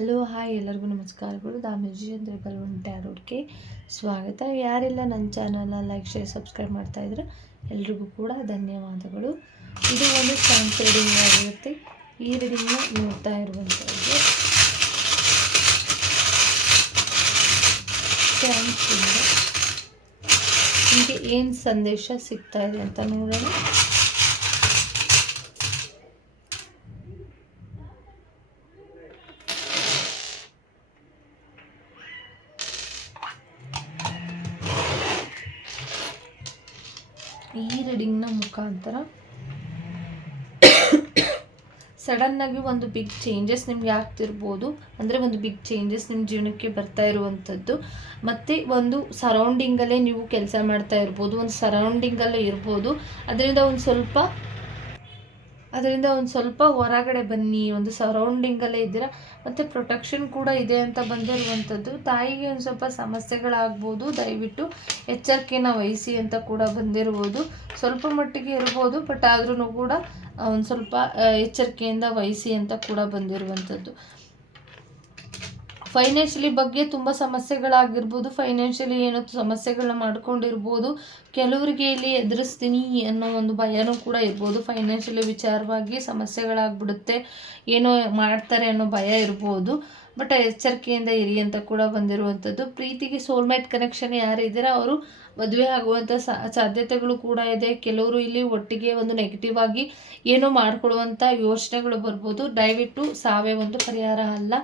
Hello, hi ಎಲ್ಲರಿಗೂ ನಮಸ್ಕಾರಗಳು ದಾಮೇಜಿ ಅಂದರೆ ಬಲವನ್ ಟ್ಯಾರೋಡ್ಗೆ ಸ್ವಾಗತ. ಯಾರೆಲ್ಲ ನನ್ನ ಚಾನಲ್ನ ಲೈಕ್, ಶೇರ್, ಸಬ್ಸ್ಕ್ರೈಬ್ ಮಾಡ್ತಾ ಇದ್ರೆ ಎಲ್ರಿಗೂ ಕೂಡ ಧನ್ಯವಾದಗಳು. ಇದು ಒಂದು ಸ್ಟ್ಯಾಂಪ್ ರೀಡಿಂಗ್ ಆಗಿರುತ್ತೆ. ಈ ರೀಡಿಂಗ್ನ ನೋಡ್ತಾ ಇರುವಂಥದ್ದು. ಸ್ಟ್ಯಾಂಪ್ಸಿಂದ ನಿಮಗೆ ಏನು ಸಂದೇಶ ಸಿಗ್ತಾ ಇದೆ ಅಂತ ನೋಡೋಣ. ಈ ರೀಡಿಂಗ್ನ ಮುಖಾಂತರ ಸಡನ್ನಾಗಿ ಒಂದು ಬಿಗ್ ಚೇಂಜಸ್ ನಿಮ್ಗೆ ಆಗ್ತಿರ್ಬೋದು. ಅಂದರೆ ಒಂದು ಬಿಗ್ ಚೇಂಜಸ್ ನಿಮ್ಮ ಜೀವನಕ್ಕೆ ಬರ್ತಾ ಇರುವಂಥದ್ದು. ಮತ್ತು ಒಂದು ಸರೌಂಡಿಂಗಲ್ಲೇ ನೀವು ಕೆಲಸ ಮಾಡ್ತಾ ಇರ್ಬೋದು. ಒಂದು ಸರೌಂಡಿಂಗಲ್ಲೇ ಇರ್ಬೋದು. ಅದರಿಂದ ಒಂದು ಸ್ವಲ್ಪ ಅದರಿಂದ ಒಂದು ಸ್ವಲ್ಪ ಹೊರಗಡೆ ಬನ್ನಿ, ಒಂದು ಸರೌಂಡಿಂಗಲ್ಲೇ ಇದ್ದೀರಾ. ಮತ್ತು ಪ್ರೊಟೆಕ್ಷನ್ ಕೂಡ ಇದೆ ಅಂತ ಬಂದಿರುವಂಥದ್ದು. ತಾಯಿಗೆ ಒಂದು ಸ್ವಲ್ಪ ಸಮಸ್ಯೆಗಳಾಗ್ಬೋದು, ದಯವಿಟ್ಟು ಎಚ್ಚರಿಕೆನ ವಹಿಸಿ ಅಂತ ಕೂಡ ಬಂದಿರ್ಬೋದು. ಸ್ವಲ್ಪ ಮಟ್ಟಿಗೆ ಇರ್ಬೋದು ಬಟ್ ಆದ್ರೂ ಕೂಡ ಒಂದು ಸ್ವಲ್ಪ ಎಚ್ಚರಿಕೆಯಿಂದ ವಹಿಸಿ ಅಂತ ಕೂಡ ಬಂದಿರುವಂಥದ್ದು. ಫೈನಾನ್ಷಿಯಲಿ ಬಗ್ಗೆ ತುಂಬ ಸಮಸ್ಯೆಗಳಾಗಿರ್ಬೋದು ಫೈನಾನ್ಷಿಯಲಿ ಏನೋ ಸಮಸ್ಯೆಗಳನ್ನ ಮಾಡ್ಕೊಂಡಿರ್ಬೋದು, ಕೆಲವರಿಗೆ ಇಲ್ಲಿ ಎದುರಿಸ್ತೀನಿ ಅನ್ನೋ ಒಂದು ಭಯನೂ ಕೂಡ ಇರ್ಬೋದು. ಫೈನಾನ್ಷಿಯಲಿ ವಿಚಾರವಾಗಿ ಸಮಸ್ಯೆಗಳಾಗ್ಬಿಡುತ್ತೆ, ಏನೋ ಮಾಡ್ತಾರೆ ಅನ್ನೋ ಭಯ ಇರ್ಬೋದು. ಬಟ್ ಎಚ್ಚರಿಕೆಯಿಂದ ಇರಿ ಅಂತ ಕೂಡ ಬಂದಿರುವಂಥದ್ದು. ಪ್ರೀತಿಗೆ ಸೋಲ್ಮೇಟ್ ಕನೆಕ್ಷನ್ ಯಾರಿದ್ದೀರಾ, ಅವರು ಮದುವೆ ಆಗುವಂಥ ಸಾಧ್ಯತೆಗಳು ಕೂಡ ಇದೆ. ಕೆಲವರು ಇಲ್ಲಿ ಒಟ್ಟಿಗೆ ಒಂದು ನೆಗೆಟಿವ್ ಆಗಿ ಏನೋ ಮಾಡಿಕೊಡುವಂಥ ಯೋಚನೆಗಳು ಬರ್ಬೋದು. ದಯವಿಟ್ಟು ಸಾವೇ ಒಂದು ಪರಿಹಾರ ಅಲ್ಲ.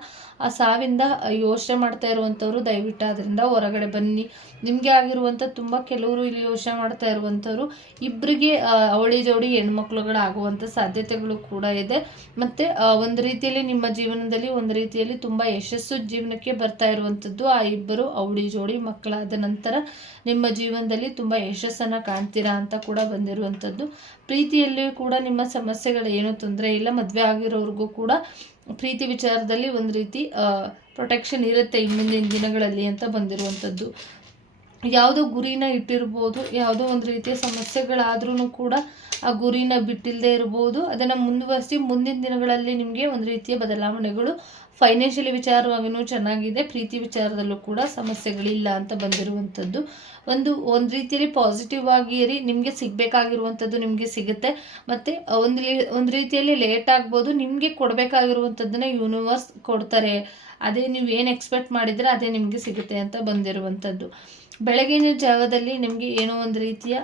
ಆ ಸಾವಿಂದ ಯೋಚನೆ ಮಾಡ್ತಾ ಇರುವಂಥವ್ರು ದಯವಿಟ್ಟು ಅದರಿಂದ ಹೊರಗಡೆ ಬನ್ನಿ. ನಿಮಗೆ ಆಗಿರುವಂಥ ತುಂಬ ಕೆಲವರು ಇಲ್ಲಿ ಯೋಚನೆ ಮಾಡ್ತಾ ಇರುವಂಥವ್ರು ಇಬ್ಬರಿಗೆ ಅವಳಿ ಜೋಡಿ ಹೆಣ್ಮಕ್ಳುಗಳಾಗುವಂಥ ಸಾಧ್ಯತೆಗಳು ಕೂಡ ಇದೆ. ಮತ್ತು ಒಂದು ರೀತಿಯಲ್ಲಿ ನಿಮ್ಮ ಜೀವನದಲ್ಲಿ ಒಂದು ರೀತಿಯಲ್ಲಿ ತುಂಬ ಯಶಸ್ಸು ಜೀವನಕ್ಕೆ ಬರ್ತಾ ಇರುವಂಥದ್ದು ಆ ಇಬ್ಬರು ಅವಳಿ ಜೋಡಿ ಮಕ್ಕಳಾದ ನಂತರ ನಿಮ್ಮ ಜೀವನದಲ್ಲಿ ತುಂಬ ಯಶಸ್ಸನ್ನು ಕಾಣ್ತೀರಾ ಅಂತ ಕೂಡ ಬಂದಿರುವಂಥದ್ದು. ಪ್ರೀತಿಯಲ್ಲಿಯೂ ಕೂಡ ನಿಮ್ಮ ಸಮಸ್ಯೆಗಳು ಏನೂ ತೊಂದರೆ ಇಲ್ಲ. ಮದುವೆ ಆಗಿರೋರಿಗೂ ಕೂಡ ಪ್ರೀತಿ ವಿಚಾರದಲ್ಲಿ ಒಂದು ರೀತಿ ಪ್ರೊಟೆಕ್ಷನ್ ಇರುತ್ತೆ ಮುಂದಿನ ದಿನಗಳಲ್ಲಿ ಅಂತ ಬಂದಿರುವಂಥದ್ದು. ಯಾವುದೋ ಗುರಿನ ಇಟ್ಟಿರ್ಬೋದು, ಯಾವುದೋ ಒಂದು ರೀತಿಯ ಸಮಸ್ಯೆಗಳಾದ್ರೂ ಕೂಡ ಆ ಗುರಿನ ಬಿಟ್ಟಿಲ್ಲದೆ ಇರ್ಬೋದು. ಅದನ್ನು ಮುಂದುವರಿಸಿ ಮುಂದಿನ ದಿನಗಳಲ್ಲಿ ನಿಮಗೆ ಒಂದು ರೀತಿಯ ಬದಲಾವಣೆಗಳು ಫೈನಾನ್ಷಿಯಲಿ ವಿಚಾರವಾಗಿಯೂ ಚೆನ್ನಾಗಿದೆ, ಪ್ರೀತಿ ವಿಚಾರದಲ್ಲೂ ಕೂಡ ಸಮಸ್ಯೆಗಳಿಲ್ಲ ಅಂತ ಬಂದಿರುವಂಥದ್ದು. ಒಂದು ಒಂದು ರೀತಿಯಲ್ಲಿ ಪಾಸಿಟಿವ್ ಆಗಿ ಇರಿ, ನಿಮಗೆ ಸಿಗಬೇಕಾಗಿರುವಂಥದ್ದು ನಿಮಗೆ ಸಿಗುತ್ತೆ. ಮತ್ತು ಒಂದು ಒಂದು ರೀತಿಯಲ್ಲಿ ಲೇಟ್ ಆಗ್ಬೋದು, ನಿಮಗೆ ಕೊಡಬೇಕಾಗಿರುವಂಥದ್ದನ್ನ ಯೂನಿವರ್ಸ್ ಕೊಡ್ತಾರೆ. ಅದೇ ನೀವು ಏನು ಎಕ್ಸ್ಪೆಕ್ಟ್ ಮಾಡಿದರೆ ಅದೇ ನಿಮಗೆ ಸಿಗುತ್ತೆ ಅಂತ ಬಂದಿರುವಂಥದ್ದು. ಬೆಳಗಿನ ಜಾವದಲ್ಲಿ ನಿಮಗೆ ಏನೋ ಒಂದು ರೀತಿಯ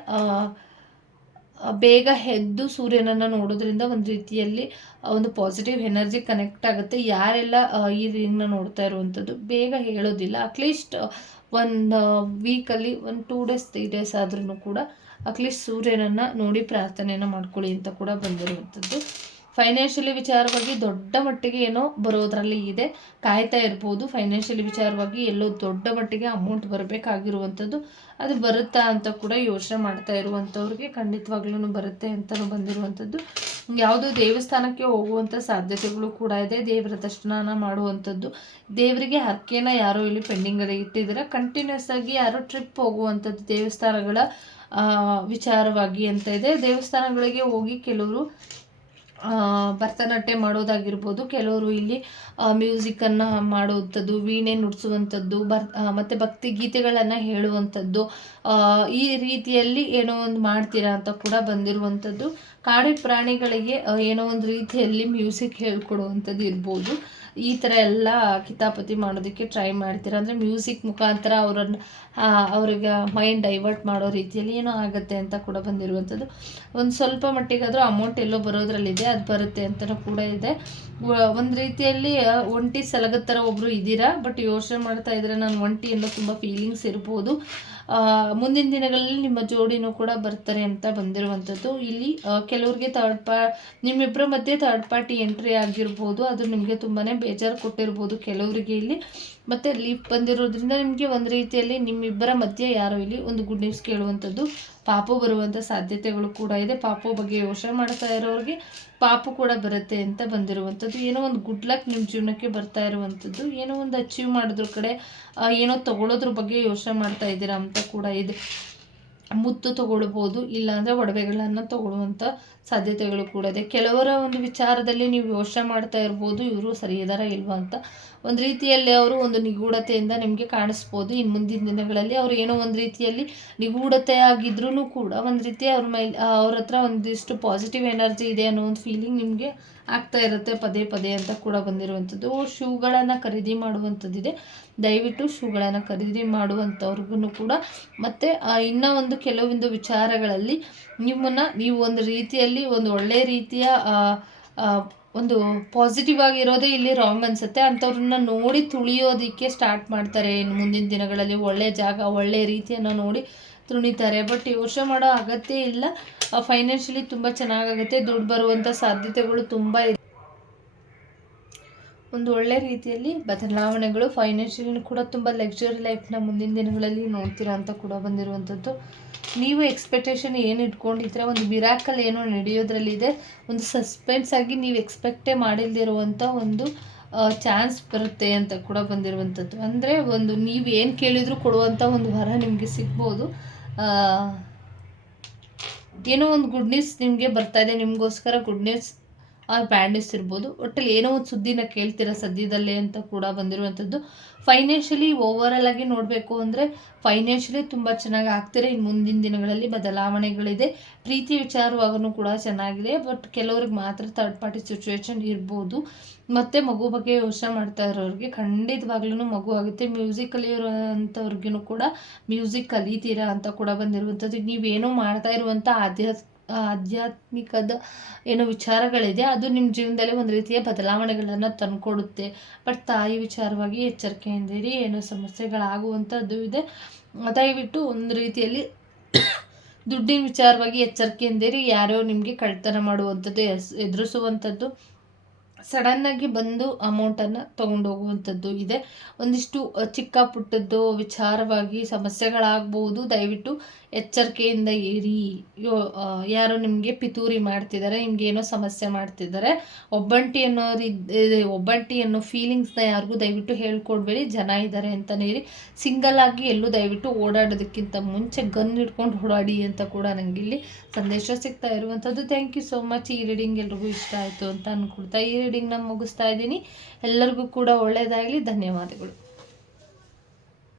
ಬೇಗ ಎದ್ದು ಸೂರ್ಯನನ್ನು ನೋಡೋದ್ರಿಂದ ಒಂದು ರೀತಿಯಲ್ಲಿ ಒಂದು ಪಾಸಿಟಿವ್ ಎನರ್ಜಿ ಕನೆಕ್ಟ್ ಆಗುತ್ತೆ. ಯಾರೆಲ್ಲ ಈ ರೀತಿನ ನೋಡ್ತಾ ಇರುವಂಥದ್ದು ಬೇಗ ಹೇಳೋದಿಲ್ಲ. ಅಟ್ಲೀಸ್ಟ್ ಒಂದು ವೀಕಲ್ಲಿ ಒಂದು ಟೂ ಡೇಸ್ ತ್ರೀ ಡೇಸ್ ಆದ್ರೂ ಕೂಡ ಅಟ್ಲೀಸ್ಟ್ ಸೂರ್ಯನನ್ನು ನೋಡಿ ಪ್ರಾರ್ಥನೆಯನ್ನು ಮಾಡ್ಕೊಳ್ಳಿ ಅಂತ ಕೂಡ ಬಂದಿರುವಂಥದ್ದು ಫೈನಾನ್ಷಿಯಲಿ ವಿಚಾರವಾಗಿ ದೊಡ್ಡ ಮಟ್ಟಿಗೆ ಏನೋ ಬರೋದ್ರಲ್ಲಿ ಇದೆ. ಕಾಯ್ತಾ ಇರ್ಬೋದು. ಫೈನಾನ್ಷಿಯಲಿ ವಿಚಾರವಾಗಿ ಎಲ್ಲೋ ದೊಡ್ಡ ಮಟ್ಟಿಗೆ ಅಮೌಂಟ್ ಬರಬೇಕಾಗಿರುವಂಥದ್ದು. ಅದು ಬರುತ್ತಾ ಅಂತ ಕೂಡ ಯೋಚನೆ ಮಾಡ್ತಾ ಇರುವಂಥವ್ರಿಗೆ ಖಂಡಿತವಾಗ್ಲೂ ಬರುತ್ತೆ ಅಂತಲೂ ಬಂದಿರುವಂಥದ್ದು. ಯಾವುದೋ ದೇವಸ್ಥಾನಕ್ಕೆ ಹೋಗುವಂಥ ಸಾಧ್ಯತೆಗಳು ಕೂಡ ಇದೆ. ದೇವರ ದರ್ಶನ ಮಾಡುವಂಥದ್ದು. ದೇವರಿಗೆ ಹರಕೆನ ಯಾರೋ ಇಲ್ಲಿ ಪೆಂಡಿಂಗಲ್ಲಿ ಇಟ್ಟಿದ್ರೆ ಕಂಟಿನ್ಯೂಸ್ ಆಗಿ ಯಾರೋ ಟ್ರಿಪ್ ಹೋಗುವಂಥದ್ದು ದೇವಸ್ಥಾನಗಳ ವಿಚಾರವಾಗಿ ಅಂತ ಇದೆ. ದೇವಸ್ಥಾನಗಳಿಗೆ ಹೋಗಿ ಕೆಲವರು ಭರತನಾಟ್ಯ ಮಾಡೋದಾಗಿರ್ಬೋದು. ಕೆಲವರು ಇಲ್ಲಿ ಮ್ಯೂಸಿಕನ್ನು ಮಾಡುವಂಥದ್ದು ವೀಣೆ ನುಡಿಸುವಂಥದ್ದು ಬರ್ ಮತ್ತು ಭಕ್ತಿ ಗೀತೆಗಳನ್ನು ಹೇಳುವಂಥದ್ದು ಈ ರೀತಿಯಲ್ಲಿ ಏನೋ ಒಂದು ಮಾಡ್ತೀರಾ ಅಂತ ಕೂಡ ಬಂದಿರುವಂಥದ್ದು. ಕಾಡು ಪ್ರಾಣಿಗಳಿಗೆ ಏನೋ ಒಂದು ರೀತಿಯಲ್ಲಿ ಮ್ಯೂಸಿಕ್ ಹೇಳ್ಕೊಡುವಂಥದ್ದು ಇರ್ಬೋದು. ಈ ಥರ ಎಲ್ಲ ಕಿತಾಪತಿ ಮಾಡೋದಕ್ಕೆ ಟ್ರೈ ಮಾಡ್ತೀರಾ? ಅಂದರೆ ಮ್ಯೂಸಿಕ್ ಮುಖಾಂತರ ಅವರನ್ನು ಅವ್ರಿಗೆ ಮೈಂಡ್ ಡೈವರ್ಟ್ ಮಾಡೋ ರೀತಿಯಲ್ಲಿ ಏನೋ ಆಗುತ್ತೆ ಅಂತ ಕೂಡ ಬಂದಿರುವಂಥದ್ದು. ಒಂದು ಸ್ವಲ್ಪ ಮಟ್ಟಿಗಾದರೂ ಅಮೌಂಟ್ ಎಲ್ಲೋ ಬರೋದ್ರಲ್ಲಿದೆ, ಅದು ಬರುತ್ತೆ ಅಂತಲೂ ಕೂಡ ಇದೆ. ಒಂದು ರೀತಿಯಲ್ಲಿ ಒಂಟಿ ಸಲಗದ ಥರ ಒಬ್ಬರು ಇದ್ದೀರಾ? ಬಟ್ ಯೋಚನೆ ಮಾಡ್ತಾ ಇದ್ರೆ ನಾನು ಒಂಟಿ ಅನ್ನೋ ತುಂಬ ಫೀಲಿಂಗ್ಸ್ ಇರ್ಬೋದು. ಮುಂದಿನ ದಿನಗಳಲ್ಲಿ ನಿಮ್ಮ ಜೋಡಿನೂ ಕೂಡ ಬರ್ತಾರೆ ಅಂತ ಬಂದಿರುವಂಥದ್ದು. ಇಲ್ಲಿ ಕೆಲವ್ರಿಗೆ ಥರ್ಡ್ ಪಾ ನಿಮ್ಮಿಬ್ಬರ ಮಧ್ಯೆ ಥರ್ಡ್ ಪಾರ್ಟಿ ಎಂಟ್ರಿ ಆಗಿರ್ಬೋದು. ಅದು ನಿಮಗೆ ತುಂಬಾ ಬೇಜಾರು ಕೊಟ್ಟಿರ್ಬೋದು ಕೆಲವರಿಗೆ ಇಲ್ಲಿ. ಮತ್ತು ಲೀಫ್ ಬಂದಿರೋದ್ರಿಂದ ನಿಮಗೆ ಒಂದು ರೀತಿಯಲ್ಲಿ ನಿಮ್ಮಿಬ್ಬರ ಮಧ್ಯೆ ಯಾರೋ ಇಲ್ಲಿ ಒಂದು ಗುಡ್ ನ್ಯೂಸ್ ಕೇಳುವಂಥದ್ದು. ಪಾಪು ಬರುವಂಥ ಸಾಧ್ಯತೆಗಳು ಕೂಡ ಇದೆ. ಪಾಪು ಬಗ್ಗೆ ಯೋಚನೆ ಮಾಡ್ತಾ ಇರೋರಿಗೆ ಪಾಪು ಕೂಡ ಬರುತ್ತೆ ಅಂತ ಬಂದಿರುವಂಥದ್ದು. ಏನೋ ಒಂದು ಗುಡ್ ಲಕ್ ನಿಮ್ಮ ಜೀವನಕ್ಕೆ ಬರ್ತಾ ಇರುವಂಥದ್ದು. ಏನೋ ಒಂದು ಅಚೀವ್ ಮಾಡೋದ್ರ ಕಡೆ ಏನೋ ತೊಗೊಳೋದ್ರ ಬಗ್ಗೆ ಯೋಚನೆ ಮಾಡ್ತಾ ಇದ್ದೀರಾ ಅಂತ ಕೂಡ ಇದೆ ಮುತ್ತು ತಗೊಳ್ಬೋದು, ಇಲ್ಲಾಂದರೆ ಒಡವೆಗಳನ್ನು ತಗೊಳ್ಳುವಂಥ ಸಾಧ್ಯತೆಗಳು ಕೂಡ ಇದೆ. ಕೆಲವರ ಒಂದು ವಿಚಾರದಲ್ಲಿ ನೀವು ಯೋಚನೆ ಮಾಡ್ತಾ ಇರ್ಬೋದು, ಇವರು ಸರಿ ಇದಾರ ಇಲ್ವಾ ಅಂತ. ಒಂದು ರೀತಿಯಲ್ಲಿ ಅವರು ಒಂದು ನಿಗೂಢತೆಯಿಂದ ನಿಮಗೆ ಕಾಣಿಸ್ಬೋದು. ಇನ್ನು ಮುಂದಿನ ದಿನಗಳಲ್ಲಿ ಅವರು ಏನೋ ಒಂದು ರೀತಿಯಲ್ಲಿ ನಿಗೂಢತೆ ಆಗಿದ್ರೂ ಕೂಡ ಒಂದು ರೀತಿ ಅವ್ರ ಮೈ ಅವ್ರ ಹತ್ರ ಒಂದಿಷ್ಟು ಪಾಸಿಟಿವ್ ಎನರ್ಜಿ ಇದೆ ಅನ್ನೋ ಒಂದು ಫೀಲಿಂಗ್ ನಿಮಗೆ ಆಗ್ತಾ ಇರುತ್ತೆ ಪದೇ ಪದೇ ಅಂತ ಕೂಡ ಬಂದಿರುವಂಥದ್ದು. ಶೂಗಳನ್ನು ಖರೀದಿ ಮಾಡುವಂಥದ್ದಿದೆ ದಯವಿಟ್ಟು ಶೂಗಳನ್ನು ಖರೀದಿ ಮಾಡುವಂಥವ್ರಿಗೂ ಕೂಡ ಮತ್ತು ಇನ್ನೂ ಒಂದು ಕೆಲವೊಂದು ವಿಚಾರಗಳಲ್ಲಿ ನಿಮ್ಮನ್ನು ನೀವು ಒಂದು ರೀತಿಯಲ್ಲಿ ಒಂದು ಒಳ್ಳೆ ರೀತಿಯ ಒಂದು ಪಾಸಿಟಿವ್ ಆಗಿರೋದೇ ಇಲ್ಲಿ ರಾಂಗ್ ಅನ್ಸುತ್ತೆ. ಅಂಥವ್ರನ್ನ ನೋಡಿ ತುಳಿಯೋದಕ್ಕೆ ಸ್ಟಾರ್ಟ್ ಮಾಡ್ತಾರೆ ಇನ್ನು ಮುಂದಿನ ದಿನಗಳಲ್ಲಿ. ಒಳ್ಳೆ ಜಾಗ, ಒಳ್ಳೆ ರೀತಿಯನ್ನು ನೋಡಿ ತುಣಿತಾರೆ ಬಟ್ ಯೋಚನೆ ಮಾಡೋ ಅಗತ್ಯ ಇಲ್ಲ. ಫೈನಾನ್ಷಿಯಲಿ ತುಂಬ ಚೆನ್ನಾಗಾಗುತ್ತೆ. ದುಡ್ಡು ಬರುವಂಥ ಸಾಧ್ಯತೆಗಳು ತುಂಬ ಇದೆ. ಒಂದು ಒಳ್ಳೆ ರೀತಿಯಲ್ಲಿ ಬದಲಾವಣೆಗಳು ಫೈನಾನ್ಷಿಯಲಿ ಕೂಡ ತುಂಬ ಲಕ್ಸುರಿ ಲೈಫ್ನ ಮುಂದಿನ ದಿನಗಳಲ್ಲಿ ನೋಡ್ತೀರಾ ಅಂತ ಕೂಡ ಬಂದಿರುವಂಥದ್ದು. ನೀವು ಎಕ್ಸ್ಪೆಕ್ಟೇಷನ್ ಏನು ಇಟ್ಕೊಂಡಿದ್ರೆ ಒಂದು ಮಿರಾಕಲ್ ಏನೋ ನಡೆಯೋದ್ರಲ್ಲಿದೆ. ಒಂದು ಸಸ್ಪೆನ್ಸ್ ಆಗಿ ನೀವು ಎಕ್ಸ್ಪೆಕ್ಟೇ ಮಾಡಿಲ್ದಿರುವಂಥ ಒಂದು ಚಾನ್ಸ್ ಬರುತ್ತೆ ಅಂತ ಕೂಡ ಬಂದಿರುವಂಥದ್ದು. ಅಂದರೆ ಒಂದು ನೀವು ಏನು ಕೇಳಿದರೂ ಕೊಡುವಂಥ ಒಂದು ವರ ನಿಮಗೆ ಸಿಗ್ಬೋದು. ಏನೋ ಒಂದು ಗುಡ್ ನ್ಯೂಸ್ ನಿಮಗೆ ಬರ್ತಾ ಇದೆ. ನಿಮಗೋಸ್ಕರ ಗುಡ್ ನ್ಯೂಸ್ ಆ ಬ್ಯಾಡ್ ನ್ಯೂಸ್ ಇರ್ಬೋದು ಒಟ್ಟಲ್ಲಿ ಏನೋ ಒಂದು ಸುದ್ದಿನ ಕೇಳ್ತೀರಾ ಸದ್ಯದಲ್ಲೇ ಅಂತ ಕೂಡ ಬಂದಿರುವಂಥದ್ದು. ಫೈನಾನ್ಷಿಯಲಿ ಓವರಾಲ್ ಆಗಿ ನೋಡಬೇಕು ಅಂದರೆ ಫೈನಾನ್ಷಿಯಲಿ ತುಂಬ ಚೆನ್ನಾಗಿ ಆಗ್ತಿದೆ. ಇನ್ನು ಮುಂದಿನ ದಿನಗಳಲ್ಲಿ ಬದಲಾವಣೆಗಳಿದೆ. ಪ್ರೀತಿ ವಿಚಾರವಾಗೂ ಕೂಡ ಚೆನ್ನಾಗಿದೆ. ಬಟ್ ಕೆಲವ್ರಿಗೆ ಮಾತ್ರ ಥರ್ಡ್ ಪಾರ್ಟಿ ಸಿಚುವೇಶನ್ ಇರ್ಬೋದು. ಮತ್ತು ಮಗು ಬಗ್ಗೆ ಯೋಚನೆ ಮಾಡ್ತಾ ಇರೋರಿಗೆ ಖಂಡಿತವಾಗ್ಲೂ ಮಗು ಆಗುತ್ತೆ. ಮ್ಯೂಸಿಕ್ ಕಲಿಯೋರಂಥವ್ರಿಗೂ ಕೂಡ ಮ್ಯೂಸಿಕ್ ಕಲಿತೀರಾ ಅಂತ ಕೂಡ ಬಂದಿರುವಂಥದ್ದು. ನೀವೇನೋ ಮಾಡ್ತಾ ಇರುವಂಥ ಆಧ್ಯಾತ್ಮ ಆಧ್ಯಾತ್ಮಿಕದ ಏನೋ ವಿಚಾರಗಳಿದೆ, ಅದು ನಿಮ್ಮ ಜೀವನದಲ್ಲಿ ಒಂದು ರೀತಿಯ ಬದಲಾವಣೆಗಳನ್ನು ತಂದುಕೊಡುತ್ತೆ. ಬಟ್ ತಾಯಿ ವಿಚಾರವಾಗಿ ಎಚ್ಚರಿಕೆಯಿಂದಿರಿ, ಏನೋ ಸಮಸ್ಯೆಗಳಾಗುವಂಥದ್ದು ಇದೆ. ದಯವಿಟ್ಟು ಒಂದು ರೀತಿಯಲ್ಲಿ ದುಡ್ಡಿನ ವಿಚಾರವಾಗಿ ಎಚ್ಚರಿಕೆಯಿಂದಿರಿ, ಯಾರೋ ನಿಮಗೆ ಕಳ್ತನ ಮಾಡುವಂಥದ್ದು ಎಸ್ ಎದುರಿಸುವಂಥದ್ದು ಸಡನ್ನಾಗಿ ಬಂದು ಅಮೌಂಟನ್ನು ತೊಗೊಂಡೋಗುವಂಥದ್ದು ಇದೆ. ಒಂದಿಷ್ಟು ಚಿಕ್ಕ ಪುಟ್ಟದ್ದು ವಿಚಾರವಾಗಿ ಸಮಸ್ಯೆಗಳಾಗ್ಬೋದು. ದಯವಿಟ್ಟು ಎಚ್ಚರಿಕೆಯಿಂದ ಏರಿ ಯೋ ಯಾರೋ ನಿಮಗೆ ಪಿತೂರಿ ಮಾಡ್ತಿದ್ದಾರೆ, ನಿಮ್ಗೆ ಏನೋ ಸಮಸ್ಯೆ ಮಾಡ್ತಿದ್ದಾರೆ. ಒಬ್ಬಂಟಿ ಅನ್ನೋ ರೀ ಒಬ್ಬಂಟಿ ಅನ್ನೋ ಫೀಲಿಂಗ್ಸ್ನ ಯಾರಿಗೂ ದಯವಿಟ್ಟು ಹೇಳ್ಕೊಡ್ಬೇಡಿ. ಜನ ಇದ್ದಾರೆ ಅಂತಲೇ ಹೇಳಿ ಸಿಂಗಲ್ ಆಗಿ ಎಲ್ಲೂ ದಯವಿಟ್ಟು ಓಡಾಡೋದಕ್ಕಿಂತ ಮುಂಚೆ ಗನ್ ಹಿಡ್ಕೊಂಡು ಓಡಾಡಿ ಅಂತ ಕೂಡ ನನಗೆ ಇಲ್ಲಿ ಸಂದೇಶ ಸಿಗ್ತಾ ಇರುವಂಥದ್ದು. ಥ್ಯಾಂಕ್ ಯು ಸೋ ಮಚ್ ಈ ರೀಡಿಂಗ್ ಎಲ್ರಿಗೂ ಇಷ್ಟ ಆಯಿತು ಅಂತ ಅಂದ್ಕೊಳ್ತಾ ಈ ರೀಡಿಂಗ್ನ ಮುಗಿಸ್ತಾ ಇದ್ದೀನಿ. ಎಲ್ಲರಿಗೂ ಕೂಡ ಒಳ್ಳೆಯದಾಗಲಿ ಧನ್ಯವಾದಗಳು.